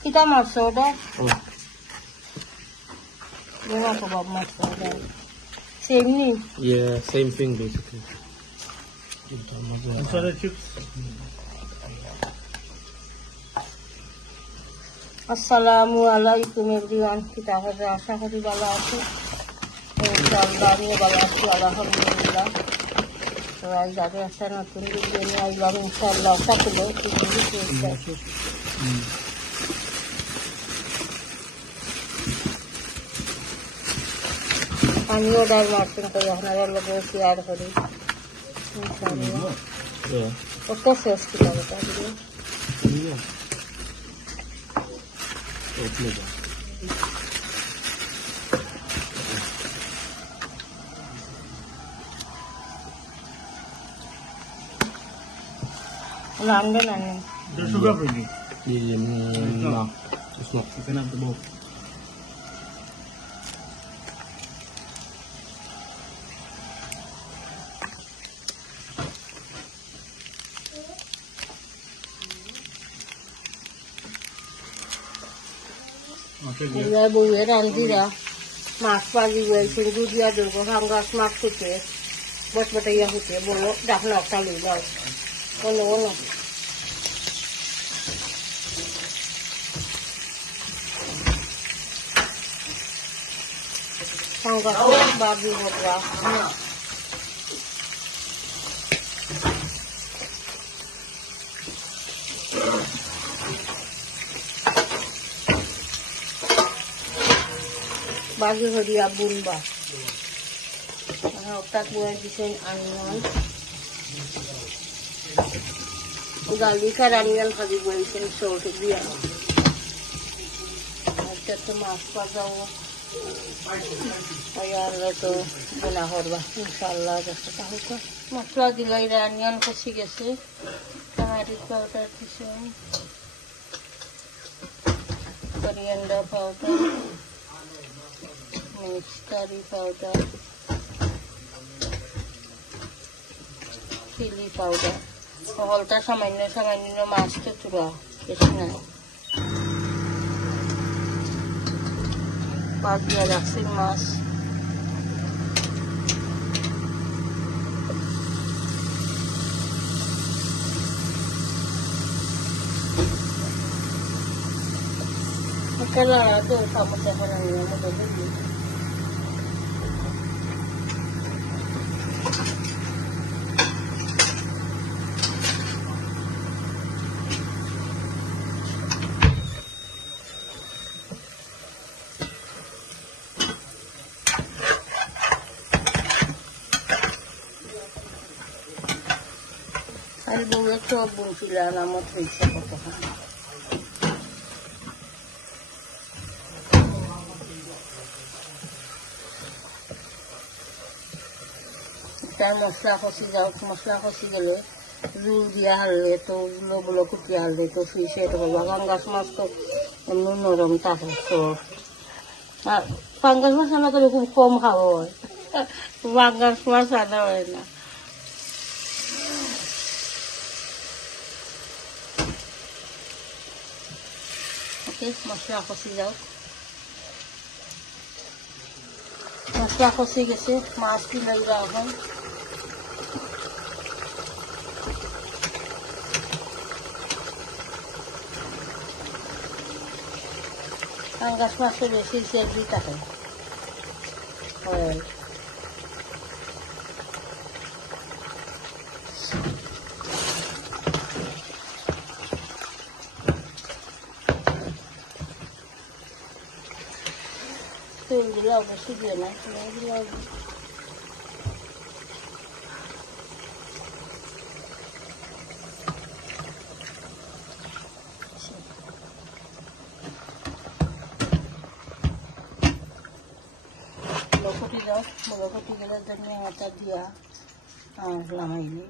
Kita masuk dah. Memang kebab masuk dah. Same ni. Yeah, same thing basically. Assalamualaikum everyone. Kita rasa hari balasi. Insyaallah ni balasi alhamdulillah. Soal dari asal nak tunggu dia ni ayam insyaallah satu deh. Ani order martin ko yahan agar logo share kori. Insyaallah. Yeah. Oke ses kita bata dulu. Yeah. Okay. London onion. There's sugar for me. Yeah, no, it's not. You can have the both. Iya bu ya nanti dah mas pagi gue tunggu dia dulu hanggas mas kucing buat betul yang kucing bolok dah nak kali dah kono hanggas babi berah bagi dia bumba. Nah, otak buat desain onion. Udah lihat onion kali buat desain salt dia. Ada tu masuk jauh. Ayah tu guna horba. Insyaallah dah tahu kan. Masuk di lagi onion kasih kasih. Tomato powder desain. Coriander powder. Mixed curry powder, chili powder. Holta samanyo mas to tura. Kesna. Pagi raksin mas. Kalau tu sama siapa yang mau beli. Album itu album sila nama Trisha Kotohan. Kita masla kosi gale, rul dia halle to lo kuti halle to fish itu bagangas mas to enu norom tahu so. Panggas mas anak tu hukum kom kau, bagangas mas anak mana. Masla kosi gese mas ki lagi rahan anggas mas besi siap ditahan oil gila masih dia nak gila Moloko gila dan yang kata dia selama ini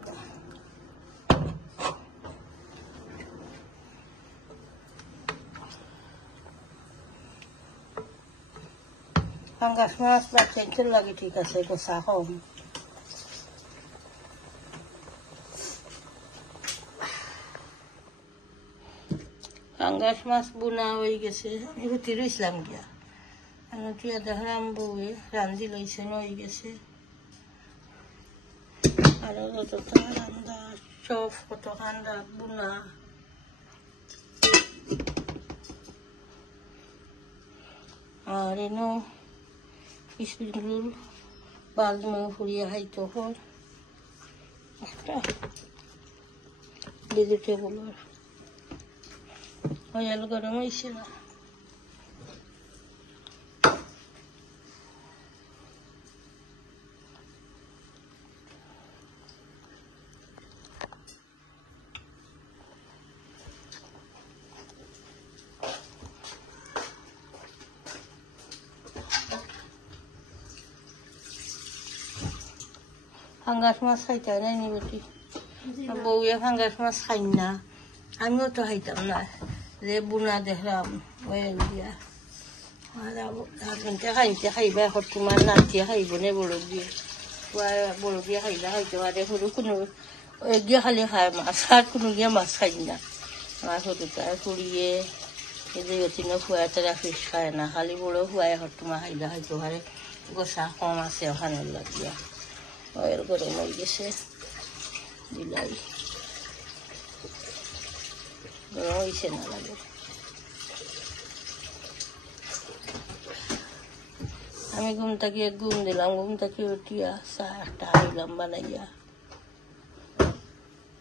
Anggas mas cencel lagi dikasih ke sahom. পাঙ্গাস মাছ বোনা হয়ে গেছে আমি হুতি রইছিলাম গিয়া টিয়া দেখলাম বউয়ে রান্ধি লইছে হয়ে গেছে আরো যতটা রান্ধা সব কত কান্দা বোনা আর এনো স্প্রিং বাজমে ফুরিয়ে খাইতো হল একটা ভেজিটেবলের অয়েল গরম হয়েছে না ফাঙ্গাস মাছ খাইতে নাই নি বেটি বউয়ে ফাঙ্গাস মাছ খাই না আমিও তো খাইতাম না যে বুনা দেখলাম অয়েল দিয়া হাজবেন্ডে খাইবা এখন তোমার নাতিয়ে খাইব নে বড় দিয়ে বড় দিয়ে খাইলে খাইতে পারে সরু কোনো গিয়ে খালি খায় মাছ আর কোনো গিয়ে মাছ খাই না মাছ সরুটা ফুরিয়ে এই অতিনো খুয়াই তারা ফিস খায় না খালি বড় খুয়াই এখন তোমার খাইলে খাইতে পারে গোসা কম আছে ওখানে লাগিয়া অয়েল গরম হয়ে গেছে দিলাই গরম হয়েছে না লাগে আমি ঘুম থেকে ঘুম দিলাম ঘুম থেকে উঠিয়া চা একটা খাইলাম বানাইয়া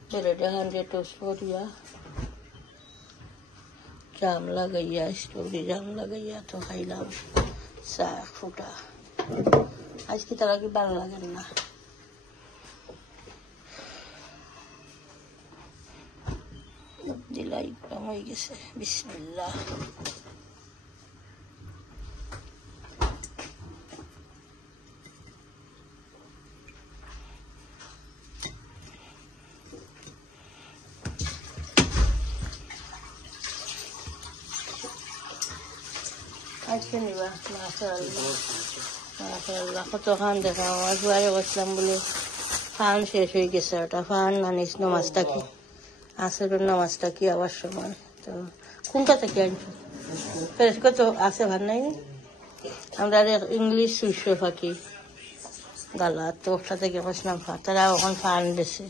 ব্রেডে হান্ডে টোস্ট করিয়া জাম লাগাইয়া স্ট্রবেরি জাম লাগাইয়া তো খাইলাম চা ফুটা আজকে তারা কি ভালো লাগে না দিলাই গরম হয়ে গেছে বিসমিল্লাহ আজকে নিবা মাশাআল্লাহ কত খান দেখা আমার বাড়ি বসলাম বলে খান শেষ হয়ে গেছে ওটা ফান আনিস নামাজটা কি আসরের নামাজটা কি আবার সময় তো কোনটা থেকে আনছো ফ্রেশ কত আছে ভার নাই আমরা ইংলিশ সুইশো ফাঁকি গালা তো ওটা থেকে বসলাম তারা ওখান ফান দিছে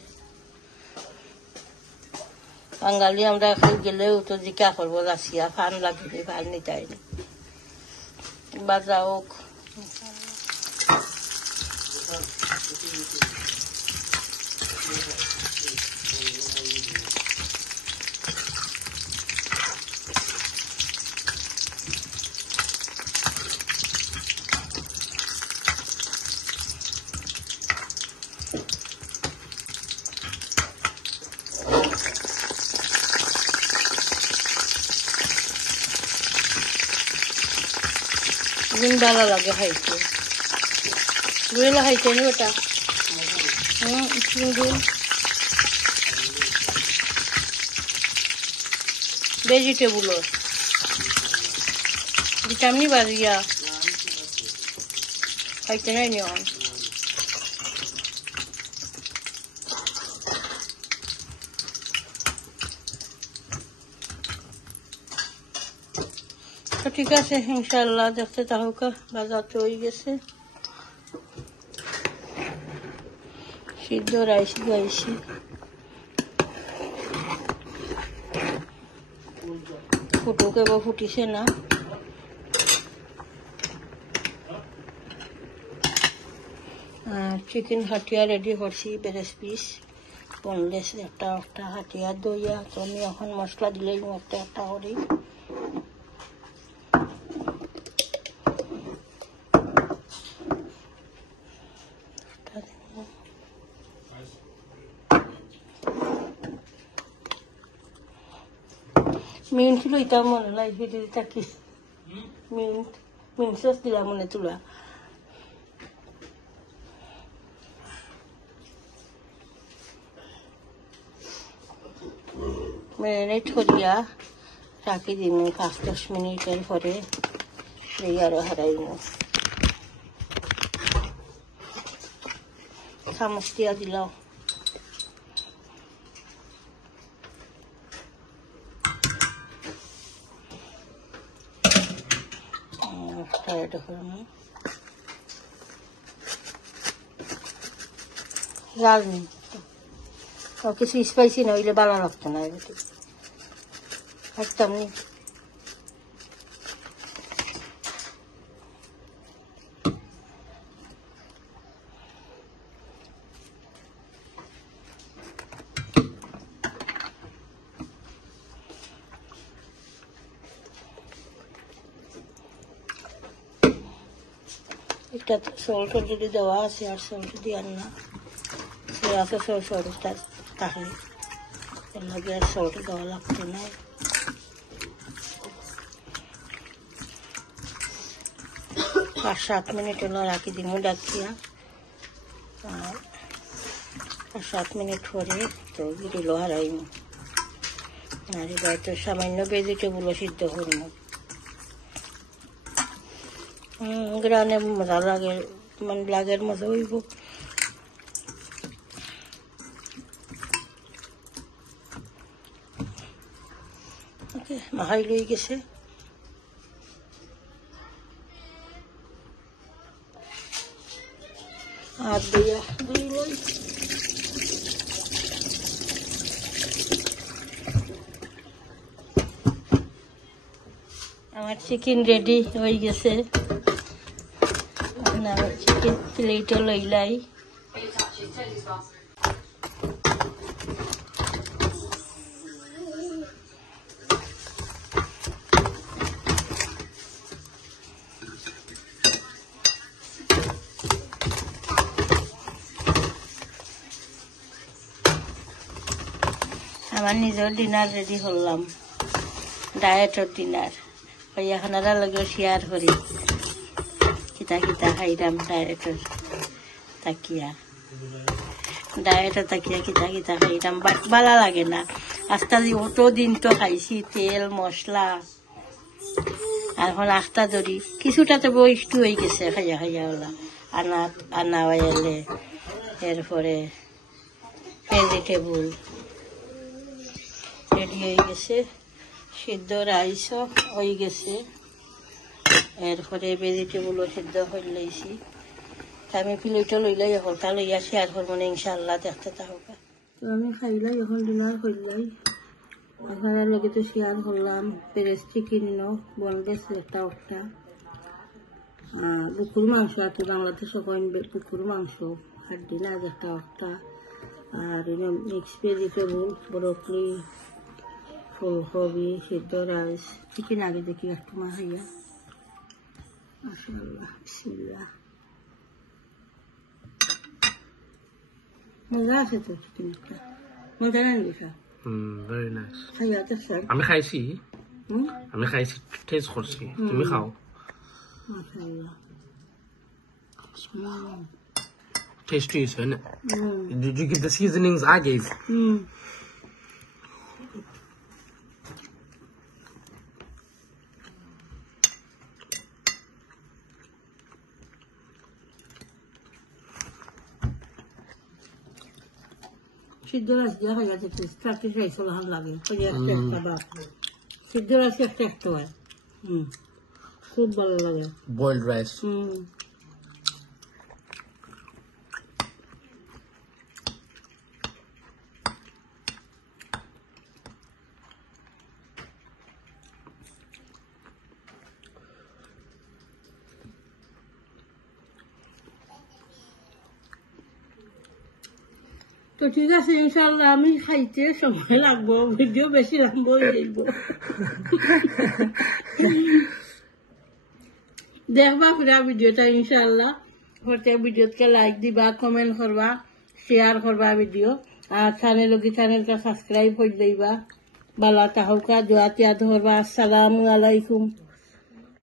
বাঙালি আমরা গেলেও তো জিকা করবো রাশিয়া ফান লাগবে ফান নিতাই বাজা হোক ভালো লাগে খাইতে রুইলা খাইতে নি ওটা ভেজিটেবলের ভিটামিন বাড়িয়া খাইতে নাই নি ঠিক আছে ইনশাআল্লাহ দেখতে থাকুক বাজার তো হয়ে গেছে সিদ্ধ রাইস গাইছি ফুটুকে বা ফুটিছে না চিকেন হাটিয়া রেডি করছি বেরেস পিস বনলেস একটা একটা হাটিয়া দইয়া তো আমি এখন মশলা দিলেই একটা একটা করি মিন্ট লইতাম মনে লাই ভিডিও থাকি মিন্ট সস দিলাম মনে তুলা ম্যারিনেট করিয়া রাখি দিন 5-10 মিনিটের পরে আরো হারাই চামচ দিয়া দিলাম সাইড করবো লাল নেই কিছু স্পাইসি না হইলে ভালো লাগতো না একদম নি একটা সল্ট যদি দেওয়া আছে আর সল্ট দিয়ে না আছে সল্টটা তাহলে এর লগে আর সল্ট দেওয়া লাগতো না 5-7 মিনিট হলো রাখি দিব ডাকিয়া আর 5-7 মিনিট পরে তো গিরিলো হারাইম আর এবার তো সামান্য ভেজিটেবলও সিদ্ধ করবো গ্রানে মজা লাগে মানে লাগের মজা হইব ওকে মাহাই লই গেছে আর দিয়া দুই লই আমার চিকেন রেডি হয়ে গেছে আমার চিকেন প্লেটে লইলাই আমার নিজের ডিনার রেডি করলাম ডায়েটের ডিনার ওই আপনারা লগে শেয়ার করি কিতা কিতা খাইলাম ডায়েটের তাকিয়া কিতা কিতা খাইলাম বাট ভালো লাগে না আস্তা অত দিন তো খাইছি তেল মশলা এখন আস্তা ধরি কিছুটা তো বয়সটু হয়ে গেছে খাইয়া খাইয়া ওলা আনা এলে এরপরে ভেজিটেবল রেডি হয়ে গেছে সিদ্ধ রাইসও হয়ে গেছে এরপরে ভেজিটেবলও সিদ্ধ হয়ে লাইছি আমি প্লেটও লইলাই এখন তা লইয়া শেয়ার করবো না ইনশাল্লাহ দেখতে থাকুক তো আমি খাইলাই এখন ডিনার করলাই আপনার লগে তো শেয়ার করলাম পেরেস চিকেন বনলেস একটা বুকুর মাংস আর কি বাংলাদেশ বুকুর মাংস হাড্ডি না একটা আর মিক্স ভেজিটেবল ব্রকলি ফুলকপি সিদ্ধ রাইস চিকেন আগে দেখি একটু মাহাইয়া মাশাআল্লাহ বিসমিল্লাহ মজা আছে তো চিকেনটা মজা না নিশা very nice খাইয়া দেখছেন আমি খাইছি টেস্ট করছি তুমি খাও মাশাআল্লাহ tasty isn't it? Did you give the seasonings I gave? সিদ্ধ রাইস দিয়া খাইয়া দেখছি টার্কিশ রাইস হলো ভালো লাগে একটা বাপ সিদ্ধ রাইস একটা হয় খুব ভালো লাগে Boiled rice. তো ঠিক আছে ইনশাল্লাহ আমি খাইতে সময় লাগবো ভিডিও বেশি লম্বা হয়ে যাইব দেখবা পুরা ভিডিওটা ইনশাল্লাহ প্রত্যেক ভিডিওতে লাইক দিবা কমেন্ট করবা শেয়ার করবা ভিডিও আর চ্যানেলটা সাবস্ক্রাইব করে দিবা ভালো থাকুকা দোয়া তিয়া ধরবা আসসালামু আলাইকুম